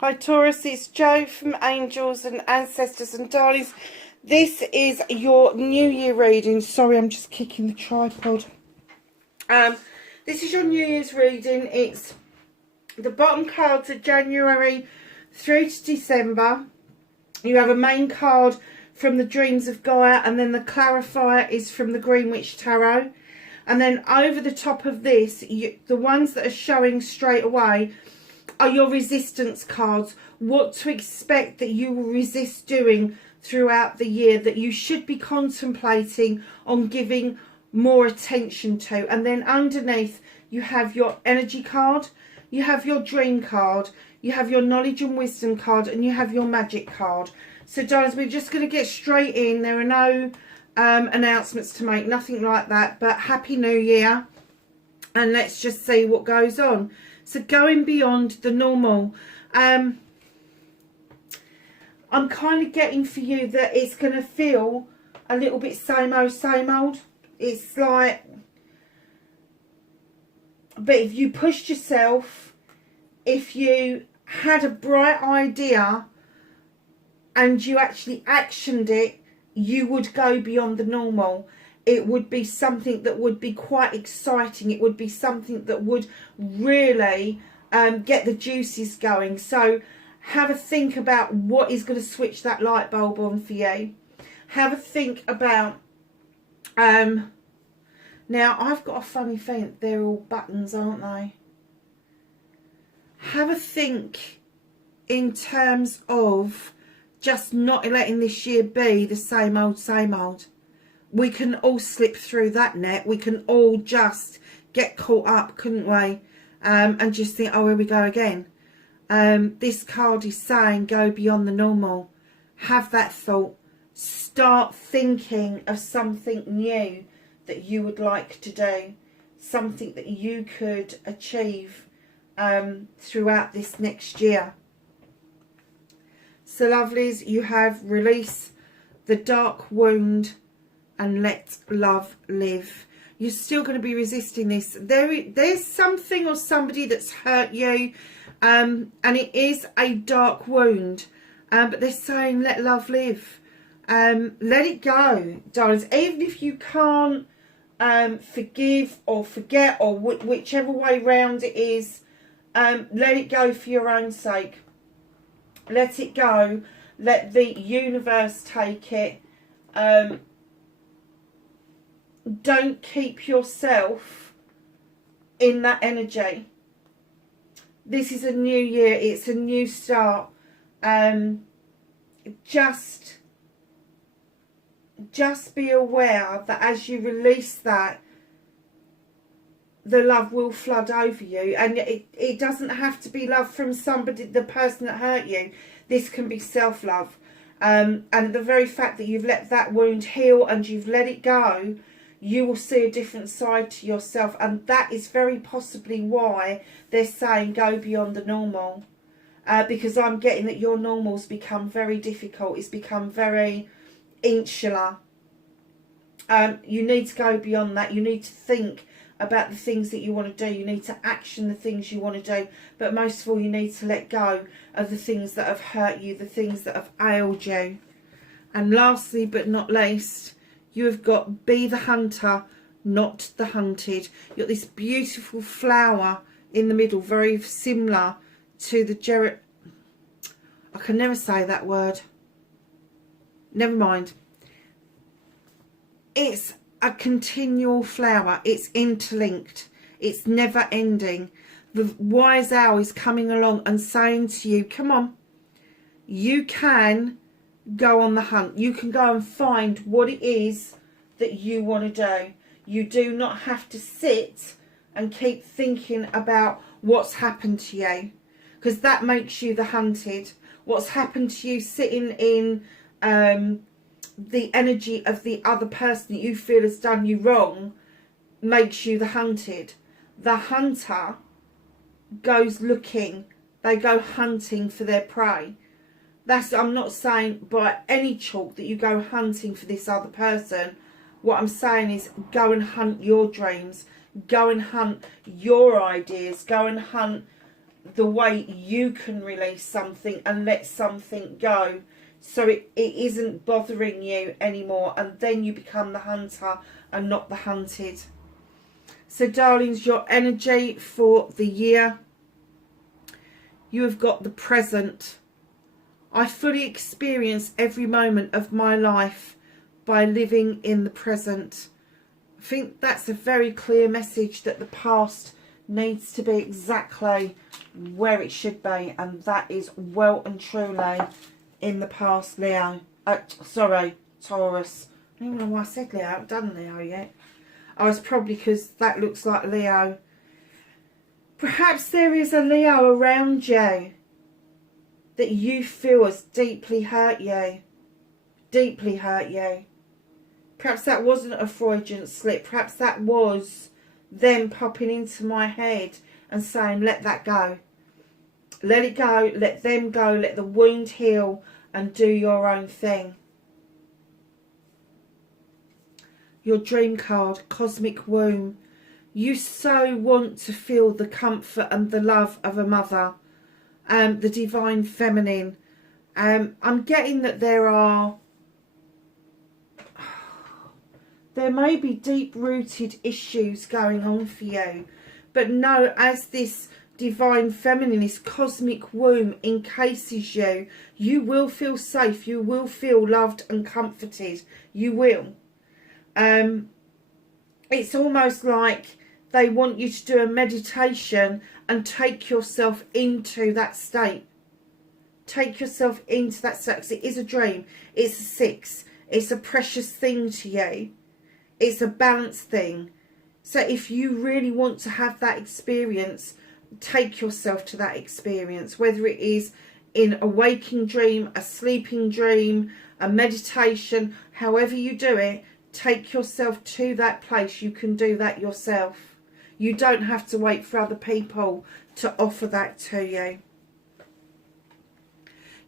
Hi Taurus, it's Jo from Angels and Ancestors and Darlings. This is your New Year reading. Sorry, I'm just kicking the tripod. This is your New Year's reading. It's the bottom cards are January through to December. You have a main card from the Dreams of Gaia, and then the clarifier is from the Green Witch Tarot. And then over the top of this, the ones that are showing straight away are your resistance cards. What to expect that you will resist doing throughout the year, that you should be contemplating on giving more attention to. And then underneath you have your energy card, you have your dream card, you have your knowledge and wisdom card, and you have your magic card. So darlings, we're just going to get straight in. There are no announcements to make, nothing like that, but Happy New Year, and let's just see what goes on. So going beyond the normal, I'm kind of getting for you that it's going to feel a little bit same old, same old. It's like, but if you pushed yourself, if you had a bright idea and you actually actioned it, you would go beyond the normal. It would be something that would be quite exciting. It would be something that would really get the juices going. So have a think about what is going to switch that light bulb on for you. Have a think about, now I've got a funny thing, they're all buttons, aren't they? Have a think in terms of just not letting this year be the same old, same old. We can all slip through that net. We can all just get caught up, couldn't we? And just think, oh, here we go again. This card is saying go beyond the normal. Have that thought. Start thinking of something new that you would like to do. Something that you could achieve throughout this next year. So lovelies, you have release the dark wound and let love live. You're still going to be resisting this. There's something or somebody that's hurt you, and it is a dark wound, but they're saying let love live. Let it go, darlings. Even if you can't forgive or forget, or whichever way round it is, let it go for your own sake. Let it go. Let the universe take it. Don't keep yourself in that energy. This is a new year. It's a new start. Just be aware that as you release that, the love will flood over you. And it doesn't have to be love from somebody, the person that hurt you. This can be self-love. And the very fact that you've let that wound heal and you've let it go, you will see a different side to yourself. And that is very possibly why they're saying go beyond the normal. Because I'm getting that your normal's become very difficult. It's become very insular. You need to go beyond that. You need to think about the things that you want to do. You need to action the things you want to do. But most of all, you need to let go of the things that have hurt you, the things that have ailed you. And lastly, but not least, you have got be the hunter, not the hunted. You've got this beautiful flower in the middle, very similar to the I can never say that word. Never mind. It's a continual flower. It's interlinked. It's never ending. The wise owl is coming along and saying to you, come on, you can go on the hunt. You can go and find what it is that you want to do. You do not have to sit and keep thinking about what's happened to you, because that makes you the hunted. What's happened to you sitting in the energy of the other person that you feel has done you wrong makes you the hunted. The hunter goes looking. They go hunting for their prey. I'm not saying by any chalk that you go hunting for this other person. What I'm saying is go and hunt your dreams. Go and hunt your ideas. Go and hunt the way you can release something and let something go, so it isn't bothering you anymore, and then you become the hunter and not the hunted. So darlings, your energy for the year, you have got the present. I fully experience every moment of my life by living in the present. I think that's a very clear message that the past needs to be exactly where it should be, and that is well and truly in the past, Leo. Sorry, Taurus. I don't even know why I said Leo. I haven't done Leo yet. Oh, it's probably because that looks like Leo. Perhaps there is a Leo around you that you feel has deeply hurt you. Deeply hurt you. Perhaps that wasn't a Freudian slip. Perhaps that was them popping into my head and saying, let that go. Let it go. Let them go. Let the wound heal and do your own thing. Your dream card, Cosmic Womb. You so want to feel the comfort and the love of a mother. The divine feminine. I'm getting that there may be deep-rooted issues going on for you. But no, as this divine feminine, this cosmic womb encases you, you will feel safe. You will feel loved and comforted. You will. It's almost like they want you to do a meditation and take yourself into that state. Take yourself into that state. Because it is a dream. It's a 6. It's a precious thing to you. It's a balanced thing. So if you really want to have that experience, take yourself to that experience. Whether it is in a waking dream, a sleeping dream, a meditation, however you do it, take yourself to that place. You can do that yourself. You don't have to wait for other people to offer that to you.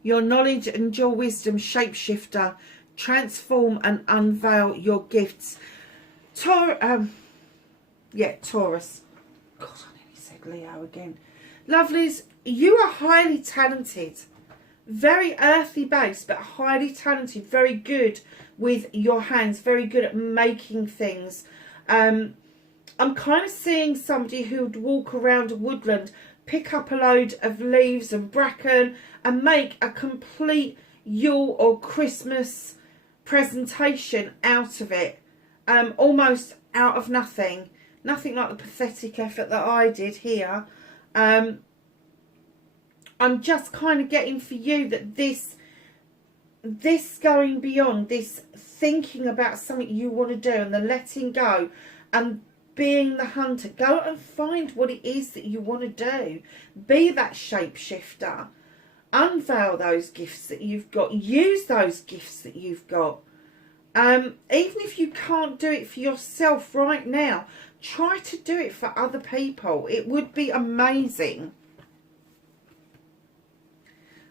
Your knowledge and your wisdom, shapeshifter, transform and unveil your gifts. Taurus. God, I nearly said Leo again. Lovelies, you are highly talented. Very earthy base, but highly talented. Very good with your hands. Very good at making things. I'm kind of seeing somebody who would walk around a woodland, pick up a load of leaves and bracken and make a complete Yule or Christmas presentation out of it. Almost out of nothing. Nothing like the pathetic effort that I did here. I'm just kind of getting for you that this going beyond, this thinking about something you want to do and the letting go and being the hunter. Go and find what it is that you want to do. Be that shapeshifter. Unveil those gifts that you've got. Use those gifts that you've got. Even if you can't do it for yourself right now, try to do it for other people. It would be amazing.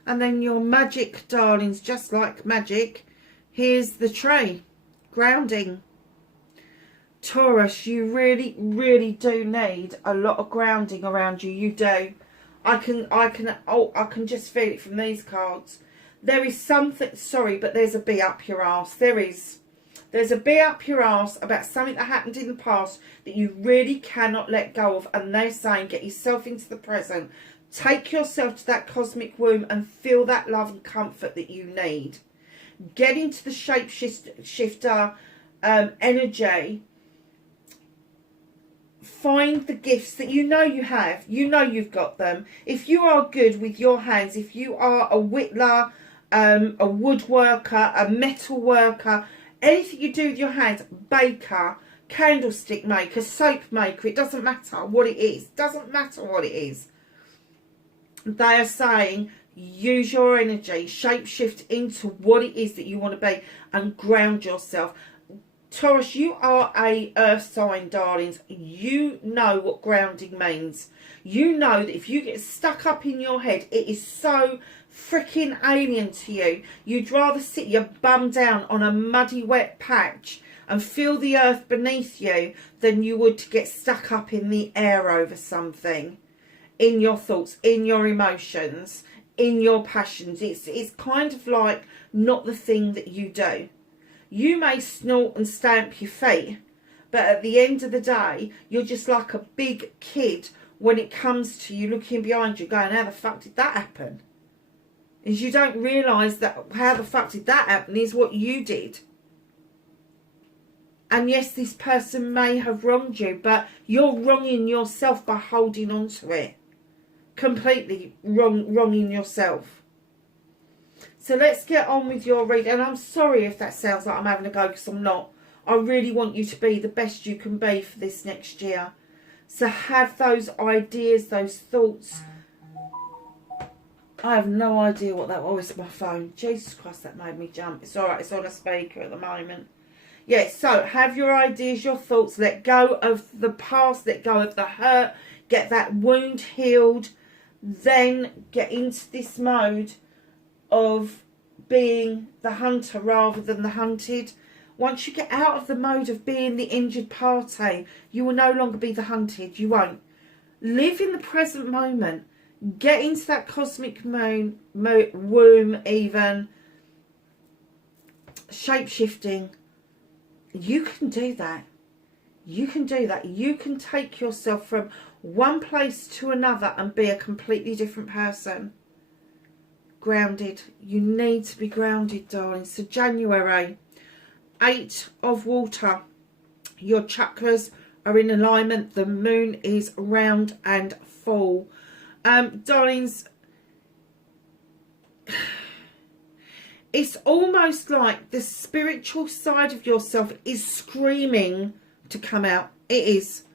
And then your magic, darlings, just like magic, here's the tree. Grounding. Taurus, you really, really do need a lot of grounding around you. You do. I can just feel it from these cards. There is something, sorry, but there's a bee up your arse. There's a bee up your arse about something that happened in the past that you really cannot let go of. And they're saying, get yourself into the present. Take yourself to that cosmic womb and feel that love and comfort that you need. Get into the shapeshifter energy. Find the gifts that you know you have. You know you've got them. If you are good with your hands, if you are a whittler, a woodworker, a metal worker, anything you do with your hands, baker, candlestick maker, soap maker, it doesn't matter what it is. Doesn't matter what it is. They are saying, use your energy, shapeshift into what it is that you want to be and ground yourself. Taurus, you are a earth sign, darlings. You know what grounding means. You know that if you get stuck up in your head, it is so freaking alien to you. You'd rather sit your bum down on a muddy, wet patch and feel the earth beneath you than you would to get stuck up in the air over something. in your thoughts, in your emotions, in your passions. It's kind of like not the thing that you do. You may snort and stamp your feet, but at the end of the day, you're just like a big kid when it comes to you looking behind you going, how the fuck did that happen? Is you don't realise that how the fuck did that happen is what you did. And yes, this person may have wronged you, but you're wronging yourself by holding on to it. Completely wronging yourself. So let's get on with your read. And I'm sorry if that sounds like I'm having a go, because I'm not. I really want you to be the best you can be for this next year. So have those ideas, those thoughts. I have no idea what that was. Oh, it's my phone. Jesus Christ, that made me jump. It's alright, it's on a speaker at the moment. Yes, so have your ideas, your thoughts. Let go of the past, let go of the hurt. Get that wound healed. Then get into this mode of being the hunter rather than the hunted. Once you get out of the mode of being the injured party, you will no longer be the hunted. You won't. Live in the present moment. Get into that cosmic womb even. Shape-shifting. You can do that. You can do that. You can take yourself from one place to another and be a completely different person. Grounded. You need to be grounded, darling. So January, 8 of water. Your chakras are in alignment. The moon is round and full. Darlings, it's almost like the spiritual side of yourself is screaming to come out. It is.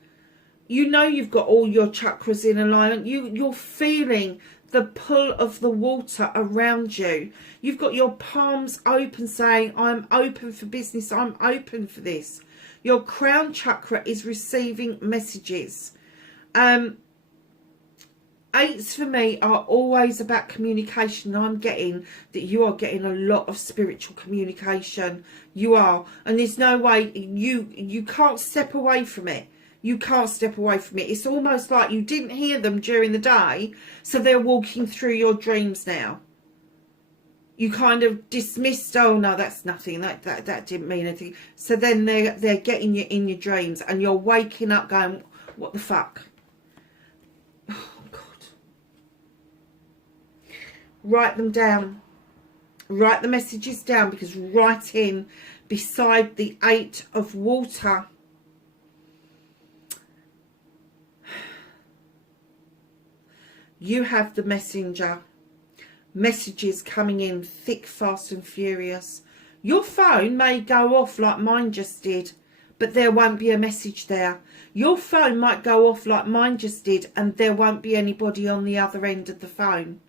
You know you've got all your chakras in alignment. You're feeling the pull of the water around you. You've got your palms open saying, I'm open for business. I'm open for this. Your crown chakra is receiving messages. Eights for me are always about communication. I'm getting that you are getting a lot of spiritual communication. You are. And there's no way you can't step away from it. You can't step away from it. It's almost like you didn't hear them during the day, so they're walking through your dreams now. You kind of dismissed, oh no, that's nothing. That didn't mean anything. So then they're getting you in your dreams and you're waking up going, what the fuck? Write them down. Write the messages down, because right in beside the 8 of water, you have the messenger. Messages coming in thick, fast and furious. Your phone may go off like mine just did, but there won't be a message there. Your phone might go off like mine just did, and there won't be anybody on the other end of the phone.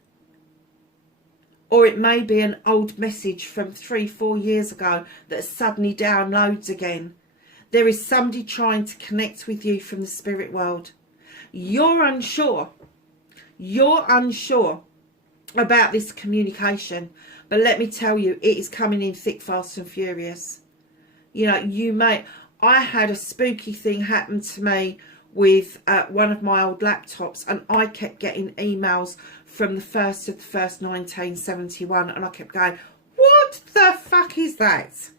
Or it may be an old message from 3-4 years ago that suddenly downloads again. There is somebody trying to connect with you from the spirit world. You're unsure. You're unsure about this communication. But let me tell you, it is coming in thick, fast and furious. You know, I had a spooky thing happen to me with one of my old laptops, and I kept getting emails from the 1st of the 1st 1971, and I kept going, what the fuck is that?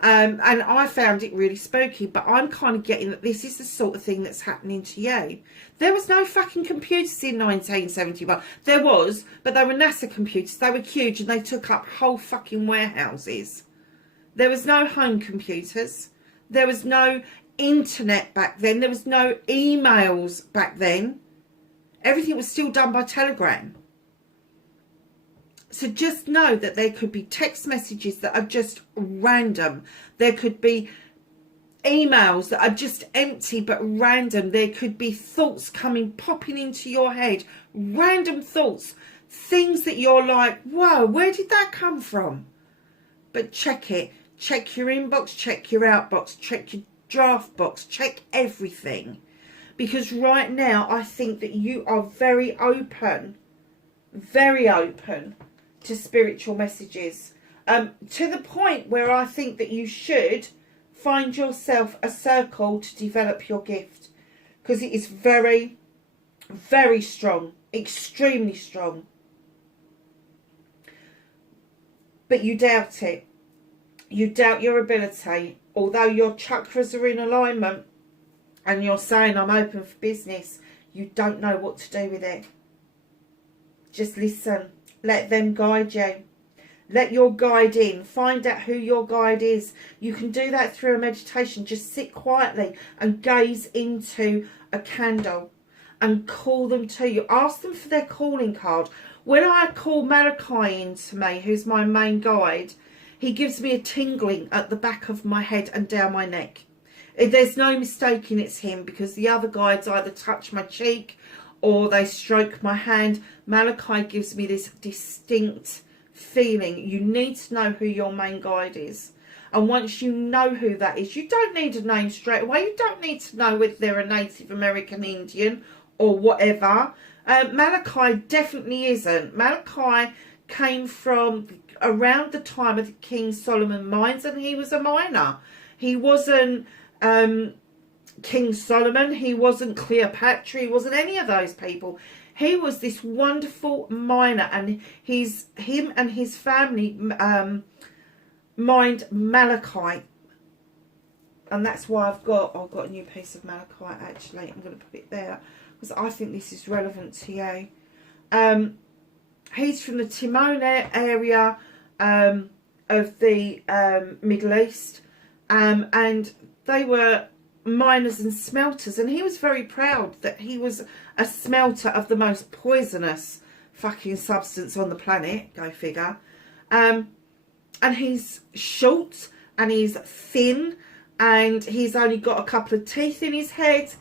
And I found it really spooky, but I'm kind of getting that this is the sort of thing that's happening to you. There was no fucking computers in 1971. There was, but they were NASA computers. They were huge and they took up whole fucking warehouses. There was no home computers. There was no internet back then. There was no emails back then. Everything was still done by telegram. So just know that there could be text messages that are just random. There could be emails that are just empty but random. There could be thoughts popping into your head. Random thoughts. Things that you're like, whoa, where did that come from? But check it. Check your inbox. Check your outbox. Check your draft box. Check everything. Because right now, I think that you are very open to spiritual messages. To the point where I think that you should find yourself a circle to develop your gift. Because it is very, Very strong, extremely strong. But you doubt it. You doubt your ability. Although your chakras are in alignment and you're saying, I'm open for business, you don't know what to do with it. Just listen. Let them guide you. Let your guide in. Find out who your guide is. You can do that through a meditation. Just sit quietly and gaze into a candle and call them to you. Ask them for their calling card. When I call Malachi in to me, who's my main guide, he gives me a tingling at the back of my head and down my neck. There's no mistaking it's him, because the other guides either touch my cheek or they stroke my hand. Malachi gives me this distinct feeling. You need to know who your main guide is. And once you know who that is, you don't need a name straight away. You don't need to know whether they're a Native American Indian or whatever. Malachi definitely isn't. Malachi came from around the time of the King Solomon mines, and he was a miner. He wasn't King Solomon, he wasn't Cleopatra, he wasn't any of those people. He was this wonderful miner, and him and his family mined malachite. And that's why I've got a new piece of malachite actually. I'm going to put it there because I think this is relevant to you. He's from the Timon area of the Middle East, and they were miners and smelters, and he was very proud that he was a smelter of the most poisonous fucking substance on the planet. Go figure. And he's short and he's thin and he's only got a couple of teeth in his head.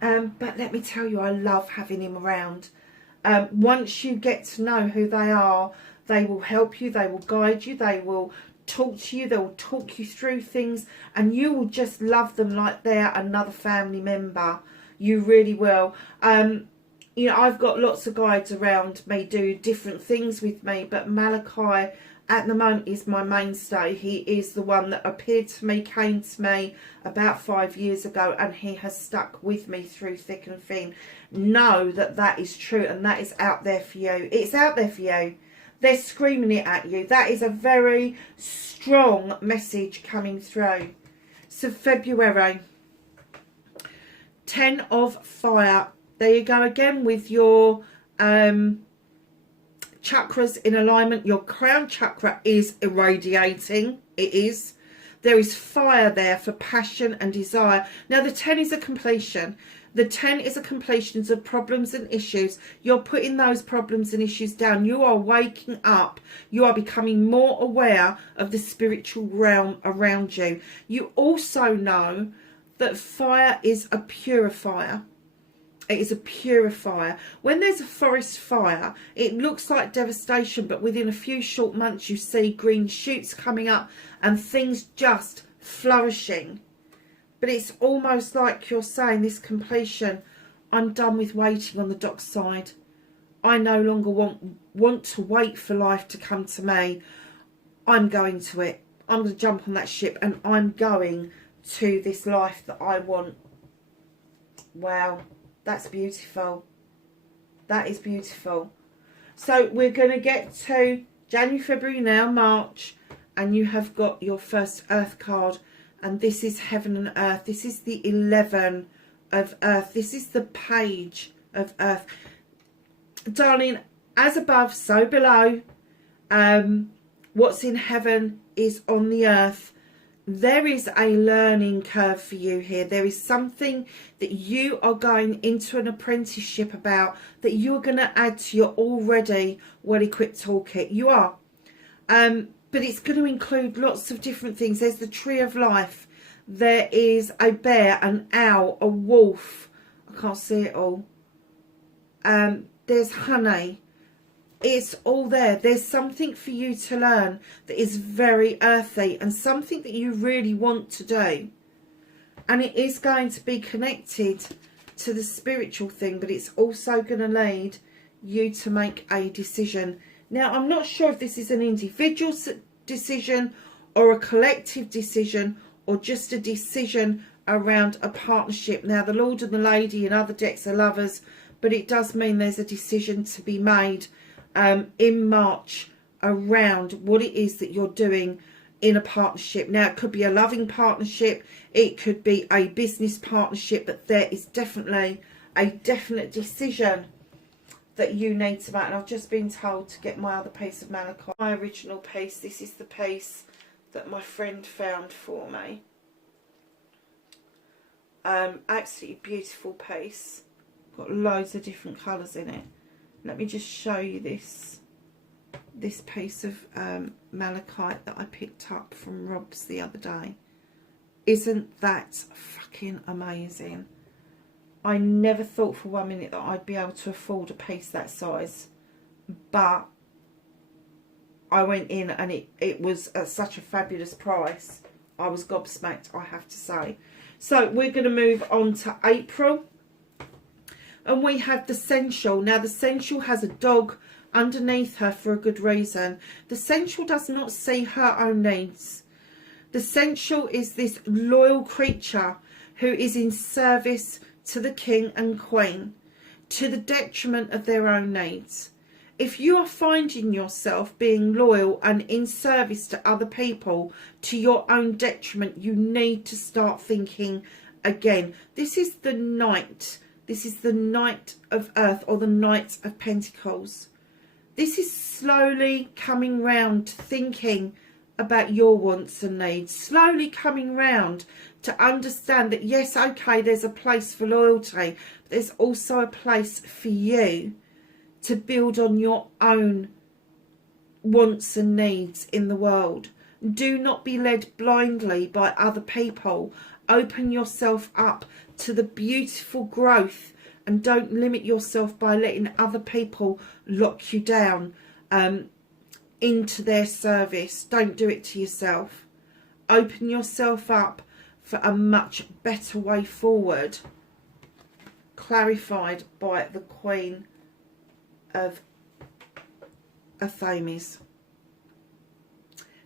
But let me tell you, I love having him around. Once you get to know who they are, they will help you, they will guide you, they will talk to you, they will talk you through things, and you will just love them like they're another family member. You really will. You know, I've got lots of guides around me, do different things with me, but Malachi at the moment is my mainstay. He is the one that appeared to me, came to me about 5 years ago, and he has stuck with me through thick and thin. Know that that is true, and that is out there for you. It's out there for you. They're screaming it at you. That is a very strong message coming through. So February, 10 of fire. There you go again with your chakras in alignment. Your crown chakra is irradiating. It is. There is fire there for passion and desire. Now the 10 is a completion. The 10 is a completion of problems and issues. You're putting those problems and issues down. You are waking up. You are becoming more aware of the spiritual realm around you. You also know that fire is a purifier. It is a purifier. When there's a forest fire, it looks like devastation, but within a few short months you see green shoots coming up and things just flourishing. But it's almost like you're saying, this completion, I'm done with waiting on the dockside. I no longer want to wait for life to come to me. I'm going to it. I'm going to jump on that ship and I'm going to this life that I want. Wow, that's beautiful. That is beautiful. So we're going to get to January, February now, March, and you have got your first Earth card. And this is heaven and earth. This is the 11 of earth. This is the page of earth. Darling, as above, so below. What's in heaven is on the earth. There is a learning curve for you here. There is something that you are going into an apprenticeship about, that you're going to add to your already well-equipped toolkit. You are. But it's going to include lots of different things. There's the tree of life. There is a bear, an owl, a wolf. I can't see it all. There's honey. It's all there. There's something for you to learn that is very earthy and something that you really want to do. And it is going to be connected to the spiritual thing, but it's also going to lead you to make a decision. Now, I'm not sure if this is an individual decision or a collective decision or just a decision around a partnership. Now, the Lord and the Lady and other decks are lovers, but it does mean there's a decision to be made in March around what it is that you're doing in a partnership. Now, it could be a loving partnership, it could be a business partnership, but there is definitely a definite decision that you need to make. And I've just been told to get my other piece of malachite, my original piece. This is the piece that my friend found for me. Absolutely beautiful piece, got loads of different colours in it. Let me just show you this piece of malachite that I picked up from Rob's the other day. Isn't that fucking amazing? I never thought for 1 minute that I'd be able to afford a piece that size, but I went in and it was at such a fabulous price. I was gobsmacked, I have to say. So we're going to move on to April, and we have the Sensual. Now the Sensual has a dog underneath her for a good reason. The Sensual does not see her own needs. The Sensual is this loyal creature who is in service to the king and queen, to the detriment of their own needs. If you are finding yourself being loyal and in service to other people to your own detriment, you need to start thinking again. This is the Knight. This is the Knight of Earth, or the Knight of Pentacles. This is slowly coming round to thinking about your wants and needs. Slowly coming round to understand that, yes, okay, there's a place for loyalty, but there's also a place for you to build on your own wants and needs in the world. Do not be led blindly by other people. Open yourself up to the beautiful growth, and don't limit yourself by letting other people lock you down into their service. Don't do it to yourself. Open yourself up for a much better way forward, clarified by the Queen of Athames.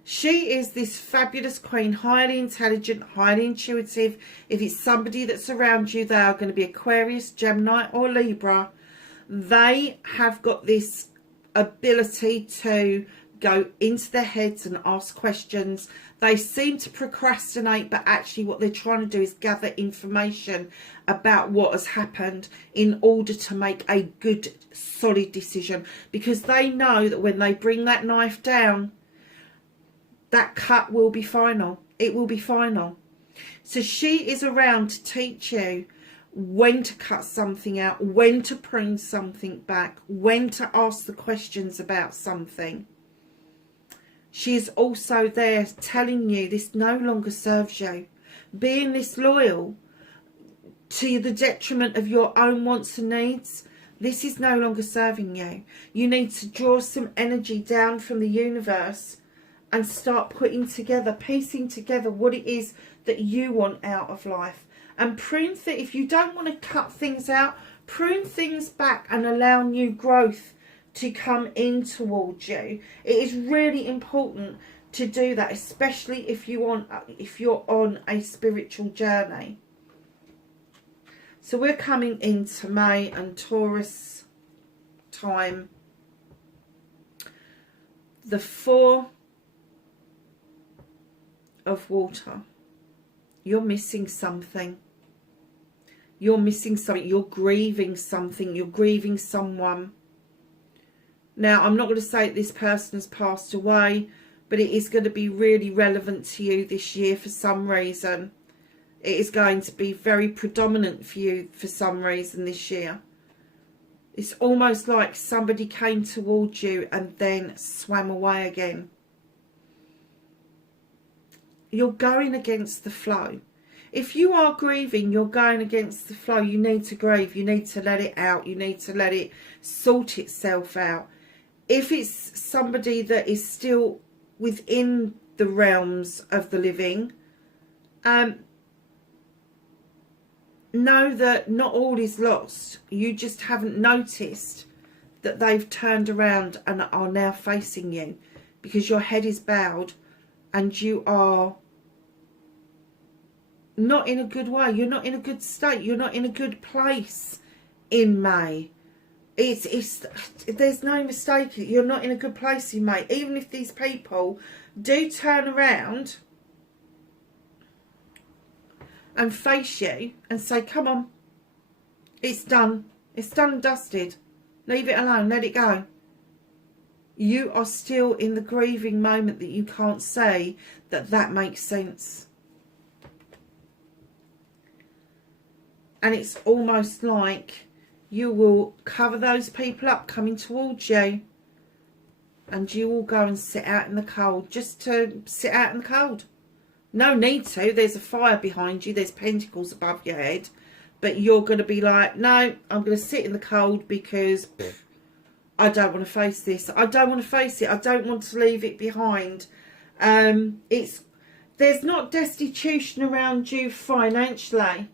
She is this fabulous queen, highly intelligent, highly intuitive. If it's somebody that's around you, they are going to be Aquarius, Gemini or Libra. They have got this ability to go into their heads and ask questions. They seem to procrastinate, but actually what they're trying to do is gather information about what has happened in order to make a good, solid decision, because they know that when they bring that knife down, that cut will be final. It will be final. So she is around to teach you when to cut something out, when to prune something back, when to ask the questions about something. She is also there telling you this no longer serves you. Being this loyal to the detriment of your own wants and needs, this is no longer serving you. You need to draw some energy down from the universe and start putting together, piecing together what it is that you want out of life. And prune that if you don't want to cut things out, prune things back and allow new growth to come in towards you. It is really important to do that, especially if you're on a spiritual journey. So we're coming into May and Taurus time. The Four of Water. You're missing something. You're missing something. You're grieving something. You're grieving someone. Now, I'm not going to say that this person has passed away, but it is going to be really relevant to you this year for some reason. It is going to be very predominant for you for some reason this year. It's almost like somebody came towards you and then swam away again. You're going against the flow. If you are grieving, you're going against the flow. You need to grieve. You need to let it out. You need to let it sort itself out. If it's somebody that is still within the realms of the living, know that not all is lost. You just haven't noticed that they've turned around and are now facing you, because your head is bowed and you are not in a good way. You're not in a good state. You're not in a good place in May. There's no mistake. You're not in a good place in May. Even if these people do turn around and face you and say, come on, it's done. It's done and dusted. Leave it alone. Let it go. You are still in the grieving moment that you can't say that makes sense. And it's almost like you will cover those people up coming towards you, and you will go and sit out in the cold, just to sit out in the cold. No need to. There's a fire behind you. There's pentacles above your head. But you're going to be like, no, I'm going to sit in the cold because I don't want to face this. I don't want to face it. I don't want to leave it behind. There's not destitution around you financially,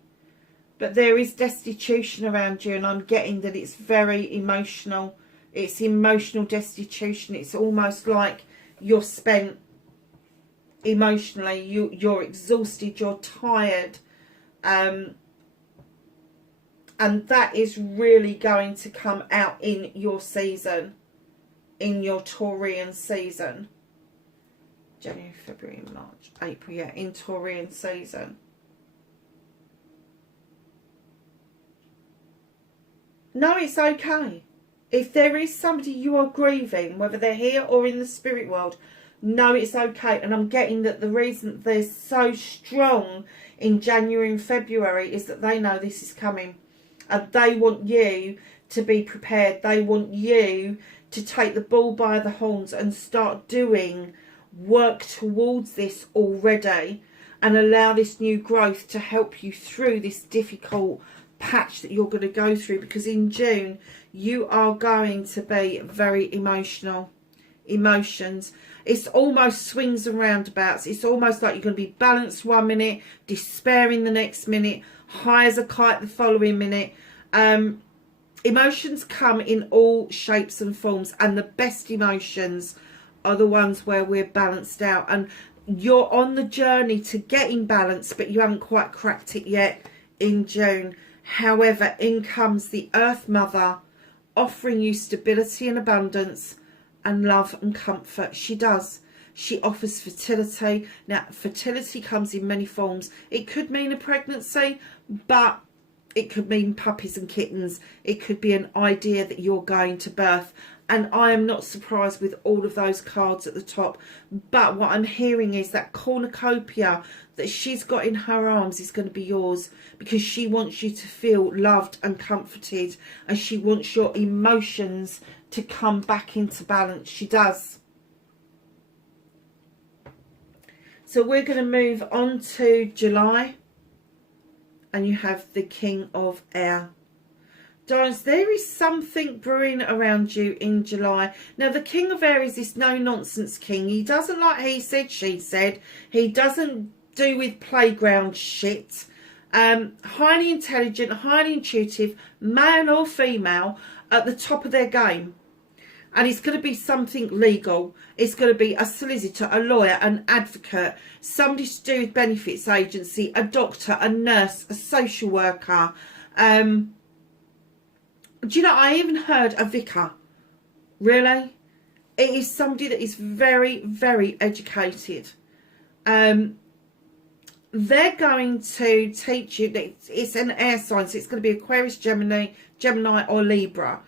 but there is destitution around you, and I'm getting that it's very emotional. It's emotional destitution. It's almost like you're spent emotionally. You're exhausted. You're tired. And that is really going to come out in your season, in your Taurian season. January, February, March, April, yeah, in Taurian season. No, it's okay. If there is somebody you are grieving, whether they're here or in the spirit world, no, it's okay. And I'm getting that the reason they're so strong in January and February is that they know this is coming. And they want you to be prepared. They want you to take the bull by the horns and start doing work towards this already, and allow this new growth to help you through this difficult patch that you're going to go through, because in June you are going to be very emotional. Emotions, it's almost swings and roundabouts. It's almost like you're going to be balanced one minute, despairing the next minute, high as a kite the following minute. Emotions come in all shapes and forms, and the best emotions are the ones where we're balanced out, and you're on the journey to getting balanced, but you haven't quite cracked it yet in June. However, in comes the Earth Mother, offering you stability and abundance and love and comfort. She does. She offers fertility. Now, fertility comes in many forms. It could mean a pregnancy, but it could mean puppies and kittens. It could be an idea that you're going to birth. And I am not surprised with all of those cards at the top. But what I'm hearing is that cornucopia that she's got in her arms is going to be yours, because she wants you to feel loved and comforted, and she wants your emotions to come back into balance. She does. So we're going to move on to July, and you have the King of Air. Darlings, there is something brewing around you in July. Now, the King of Air is this no-nonsense king. He doesn't like he said, she said. He doesn't do with playground shit. Highly intelligent, highly intuitive, male or female, at the top of their game. And it's going to be something legal. It's going to be a solicitor, a lawyer, an advocate, somebody to do with benefits agency, a doctor, a nurse, a social worker. Do you know, I even heard a vicar. Really? It is somebody that is very, very educated. They're going to teach you, that it's an air sign, so it's going to be Aquarius, Gemini or Libra.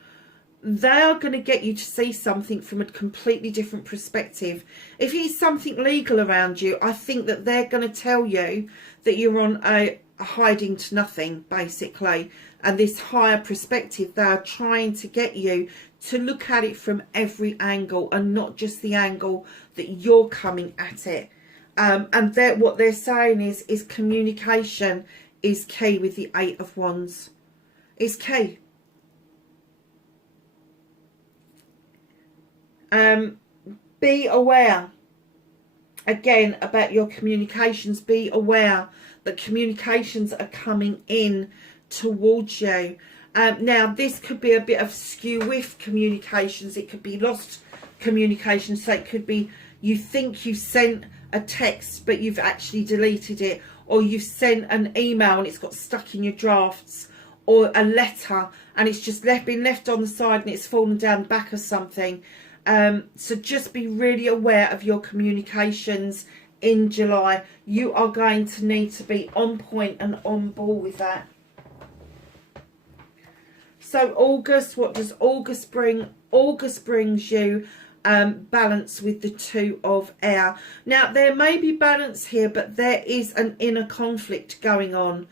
They are going to get you to see something from a completely different perspective. If it's something legal around you, I think that they're going to tell you that you're on a hiding to nothing, basically. And this higher perspective, they are trying to get you to look at it from every angle, and not just the angle that you're coming at it. And what they're saying is communication is key with the Eight of Wands. It's key. Be aware, again, about your communications. Be aware that communications are coming in towards you. Now, this could be a bit of skew with communications. It could be lost communications. So it could be you think you sent a text, but you've actually deleted it, or you've sent an email and it's got stuck in your drafts, or a letter and it's just been left on the side and it's fallen down the back of something. So just be really aware of your communications in July. You are going to need to be on point and on ball with that. So August, what does August bring? August brings you balance with the Two of Air. Now there may be balance here, but there is an inner conflict going on.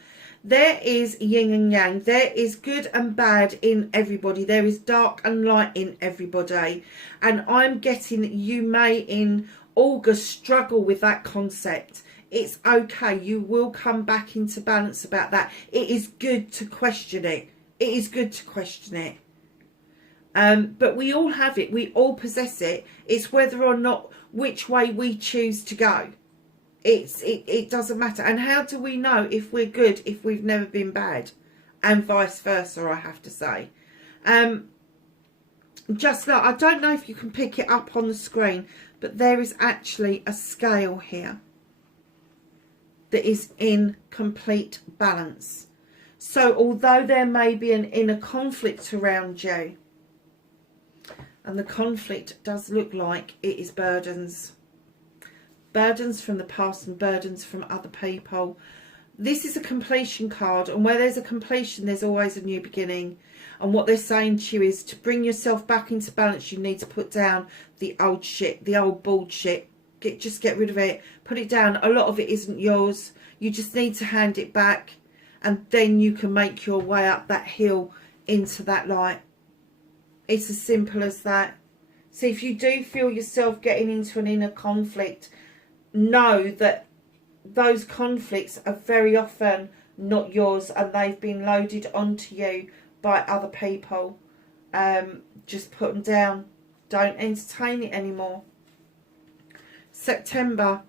There is yin and yang. There is good and bad in everybody. There is dark and light in everybody. And I'm getting that you may in August struggle with that concept. It's okay. You will come back into balance about that. It is good to question it. It is good to question it. But we all have it. We all possess it. It's whether or not which way we choose to go. It doesn't matter. And how do we know if we're good if we've never been bad? And vice versa, I have to say. Just like, I don't know if you can pick it up on the screen, but there is actually a scale here that is in complete balance. So although there may be an inner conflict around you, and the conflict does look like it is burdens. Burdens from the past and burdens from other people. This is a completion card, and where there's a completion, there's always a new beginning. And what they're saying to you is to bring yourself back into balance, you need to put down the old shit, the old bullshit. Just get rid of it. Put it down. A lot of it isn't yours. You just need to hand it back, and then you can make your way up that hill into that light. It's as simple as that. So if you do feel yourself getting into an inner conflict, know that those conflicts are very often not yours, and they've been loaded onto you by other people. Just put them down. Don't entertain it anymore. September.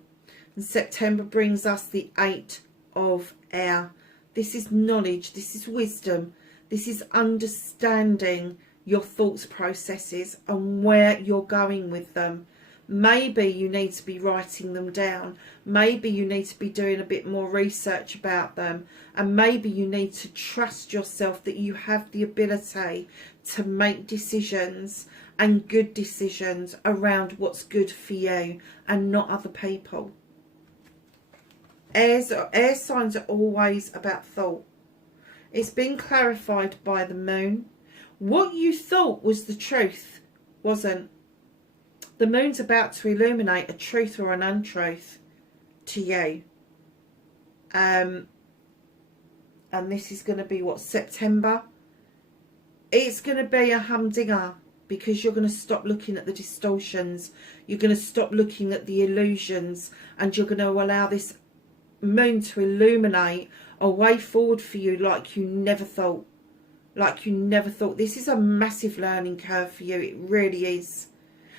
And September brings us the 8 of Air. This is knowledge. This is wisdom. This is understanding your thoughts processes and where you're going with them. Maybe you need to be writing them down. Maybe you need to be doing a bit more research about them. And maybe you need to trust yourself that you have the ability to make decisions, and good decisions, around what's good for you and not other people. Air signs are always about thought. It's been clarified by the moon. What you thought was the truth wasn't. The moon's about to illuminate a truth or an untruth to you. And this is going to be what, September? It's going to be a humdinger, because you're going to stop looking at the distortions. You're going to stop looking at the illusions, and you're going to allow this moon to illuminate a way forward for you like you never thought. Like you never thought. This is a massive learning curve for you. It really is.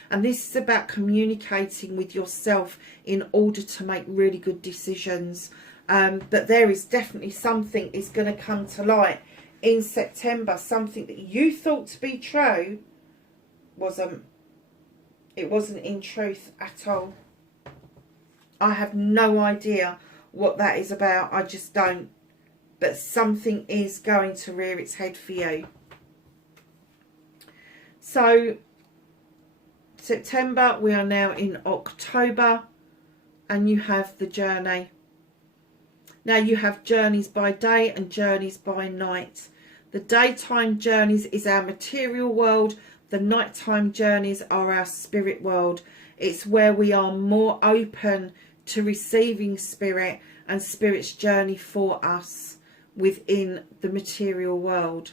And this is about communicating with yourself in order to make really good decisions. But there is definitely something is going to come to light in September. Something that you thought to be true wasn't. It wasn't in truth at all. I have no idea what that is about. I just don't. But something is going to rear its head for you. So September, we are now in October, and you have the journey. Now you have journeys by day and journeys by night. The daytime journeys is our material world. The nighttime journeys are our spirit world. It's where we are more open to receiving spirit and spirit's journey for us within the material world.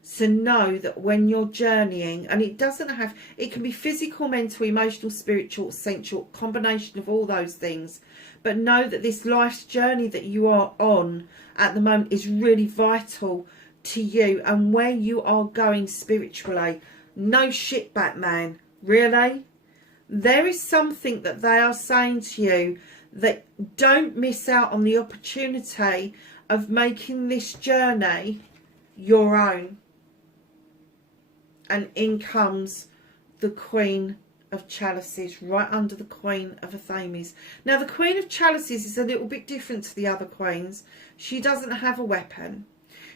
So know that when you're journeying, and it doesn't have, it can be physical, mental, emotional, spiritual, sensual, combination of all those things. But know that this life's journey that you are on at the moment is really vital to you and where you are going spiritually. No shit, Batman. Really? There is something that they are saying to you, that don't miss out on the opportunity of making this journey your own. And in comes the Queen of Chalices, right under the Queen of Athames. Now the Queen of Chalices is a little bit different to the other queens. She doesn't have a weapon.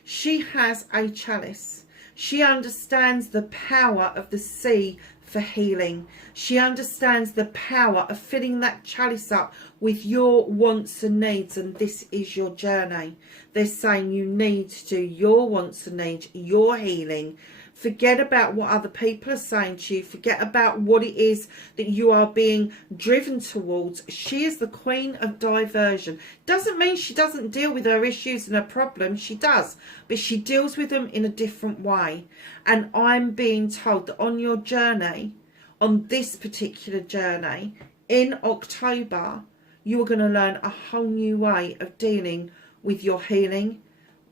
She has a chalice. She understands the power of the sea for healing. She understands the power of filling that chalice up with your wants and needs, and this is your journey. They're saying you need to do your wants and needs, your healing. Forget about what other people are saying to you. Forget about what it is that you are being driven towards. She is the queen of diversion. Doesn't mean she doesn't deal with her issues and her problems. She does. But she deals with them in a different way. And I'm being told that on your journey, on this particular journey, in October, you are going to learn a whole new way of dealing with your healing,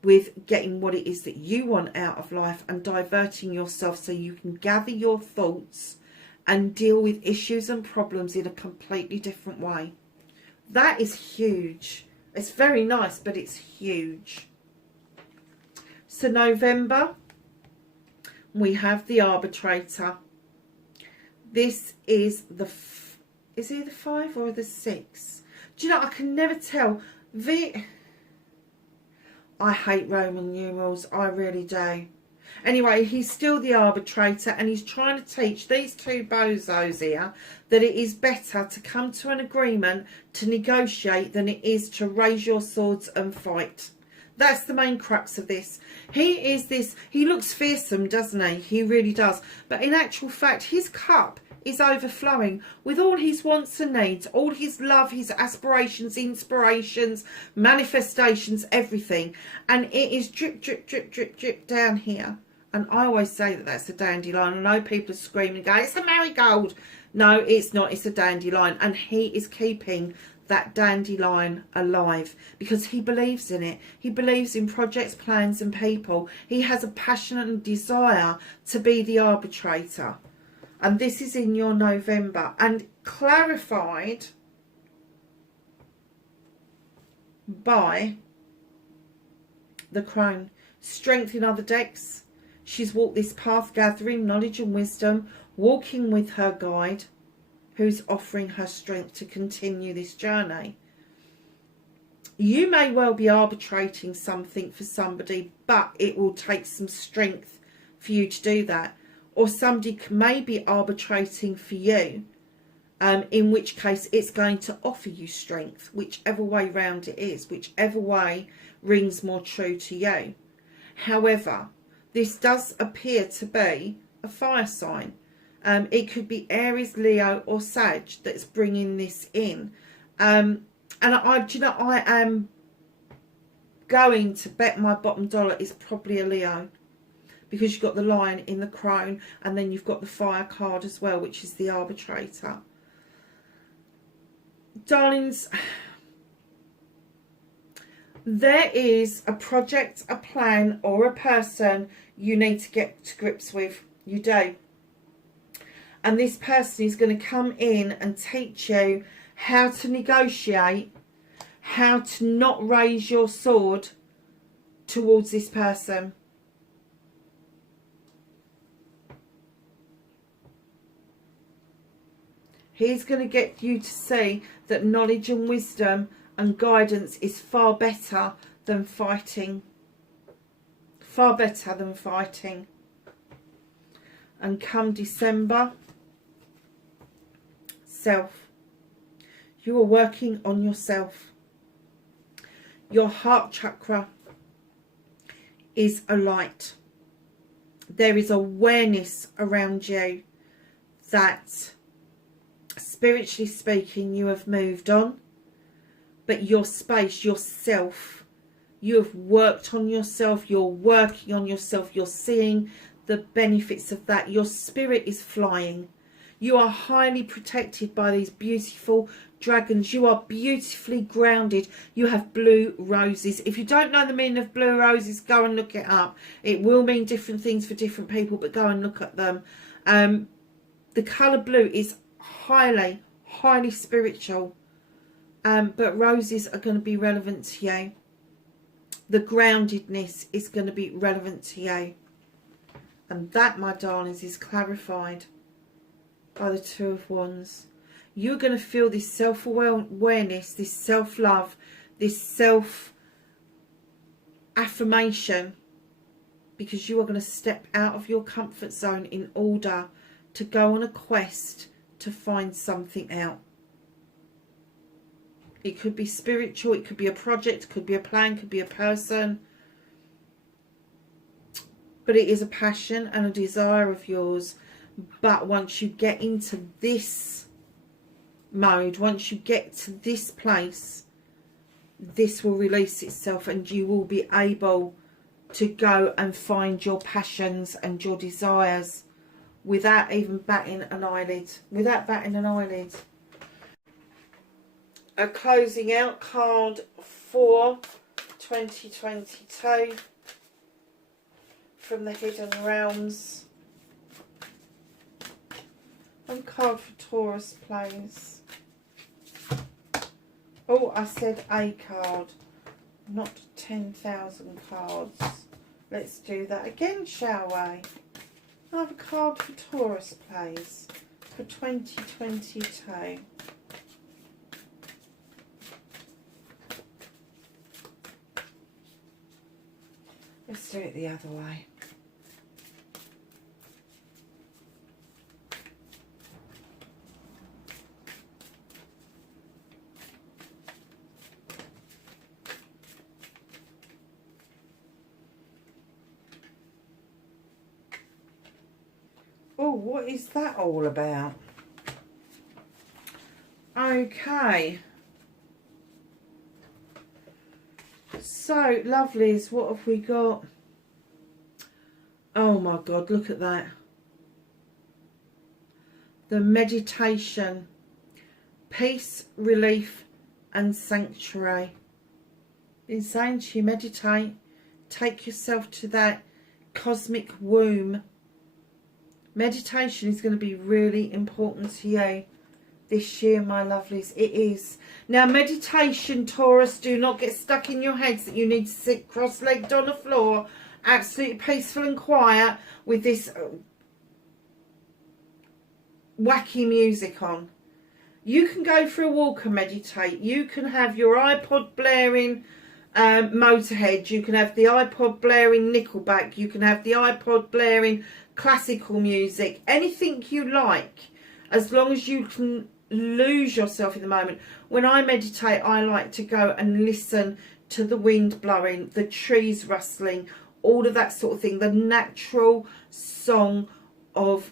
with getting what it is that you want out of life and diverting yourself so you can gather your thoughts and deal with issues and problems in a completely different way. That is huge. It's very nice, but it's huge. So November, we have the arbitrator. This is the, is he the 5 or the 6? Do you know, I can never tell. I hate Roman numerals, I really do. Anyway, he's still the arbitrator, and he's trying to teach these two bozos here that it is better to come to an agreement, to negotiate, than it is to raise your swords and fight. That's the main crux of this. He looks fearsome, doesn't he? He really does. But in actual fact, his cup is overflowing with all his wants and needs, all his love, his aspirations, inspirations, manifestations, everything. And it is drip, drip, drip, drip, drip down here. And I always say that that's a dandelion. I know people are screaming, going, it's a marigold. No, it's not. It's a dandelion. And he is keeping that dandelion alive because he believes in it. He believes in projects, plans and people. He has a passionate desire to be the arbitrator. And this is in your November, and clarified by the crone. Strength in other decks. She's walked this path, gathering knowledge and wisdom, walking with her guide, who's offering her strength to continue this journey. You may well be arbitrating something for somebody, but it will take some strength for you to do that. Or somebody may be arbitrating for you, in which case it's going to offer you strength, whichever way round it is, whichever way rings more true to you. However, this does appear to be a fire sign. It could be Aries, Leo or Sag that's bringing this in. And I am going to bet my bottom dollar is probably a Leo, because you've got the lion in the crone, and then you've got the fire card as well, which is the arbitrator. Darlings, there is a project, a plan or a person you need to get to grips with. You do. And this person is going to come in and teach you how to negotiate, how to not raise your sword towards this person. He's going to get you to see that knowledge and wisdom and guidance is far better than fighting. Far better than fighting. And come December, self. You are working on yourself. Your heart chakra is alight. There is awareness around you that, spiritually speaking, you have moved on, but your space, yourself, you have worked on yourself, you're working on yourself, you're seeing the benefits of that. Your spirit is flying. You are highly protected by these beautiful dragons. You are beautifully grounded. You have blue roses. If you don't know the meaning of blue roses, go and look it up. It will mean different things for different people, but go and look at them. The colour blue is highly spiritual, but roses are going to be relevant to you. The groundedness is going to be relevant to you, and that, my darlings, is clarified by the Two of Wands. You're going to feel this self-awareness, this self-love, this self-affirmation because you are going to step out of your comfort zone in order to go on a quest to find something out. It could be spiritual, it could be a project, it could be a plan, it could be a person. But it is a passion and a desire of yours. But once you get into this mode, once you get to this place, this will release itself and you will be able to go and find your passions and your desires without even batting an eyelid. Without batting an eyelid. A closing out card for 2022 from the Hidden Realms. One card for Taurus, please. Oh, I said a card, not 10,000 cards. Let's do that again, shall we? I have a card for Taurus, please, for 2022. Let's do it the other way. Oh, what is that all about? Okay. So, lovelies, what have we got? Oh my God, look at that. The meditation. Peace, relief and sanctuary. Been saying to you, meditate. Take yourself to that cosmic womb. Meditation is going to be really important to you this year, my lovelies. It is. Now, meditation, Taurus, do not get stuck in your heads that you need to sit cross-legged on the floor, absolutely peaceful and quiet with this wacky music on. You can go for a walk and meditate. You can have your iPod blaring Motorhead. You can have the iPod blaring Nickelback. You can have the iPod blaring classical music. Anything you like, as long as you can lose yourself in the moment. When I meditate, I like to go and listen to the wind blowing, the trees rustling, all of that sort of thing. The natural song of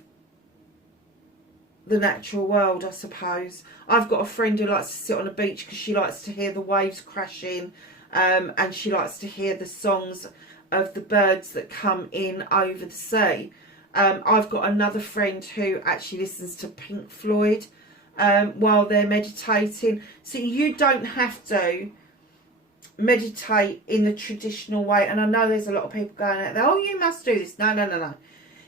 the natural world, I suppose. I've got a friend who likes to sit on a beach because she likes to hear the waves crashing, and she likes to hear the songs of the birds that come in over the sea. I've got another friend who actually listens to Pink Floyd while they're meditating. So you don't have to meditate in the traditional way. And I know there's a lot of people going out there, oh, you must do this. No, no, no, no.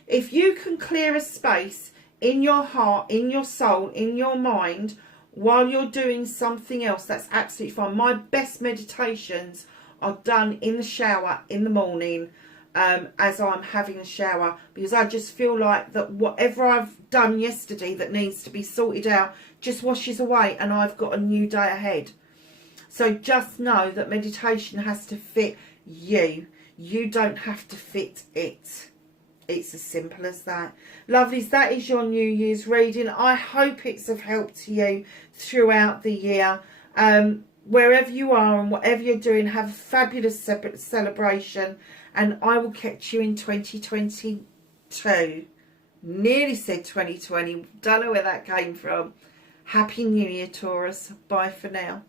If you can clear a space in your heart, in your soul, in your mind, while you're doing something else, that's absolutely fine. My best meditations are done in the shower in the morning, as I'm having a shower, because I just feel like that whatever I've done yesterday that needs to be sorted out just washes away and I've got a new day ahead. So just know that meditation has to fit you. You don't have to fit it. It's as simple as that. Lovelies, that is your New Year's reading. I hope it's of help to you throughout the year. Wherever you are and whatever you're doing, have a fabulous celebration. And I will catch you in 2022. Nearly said 2020. Don't know where that came from. Happy New Year, Taurus. Bye for now.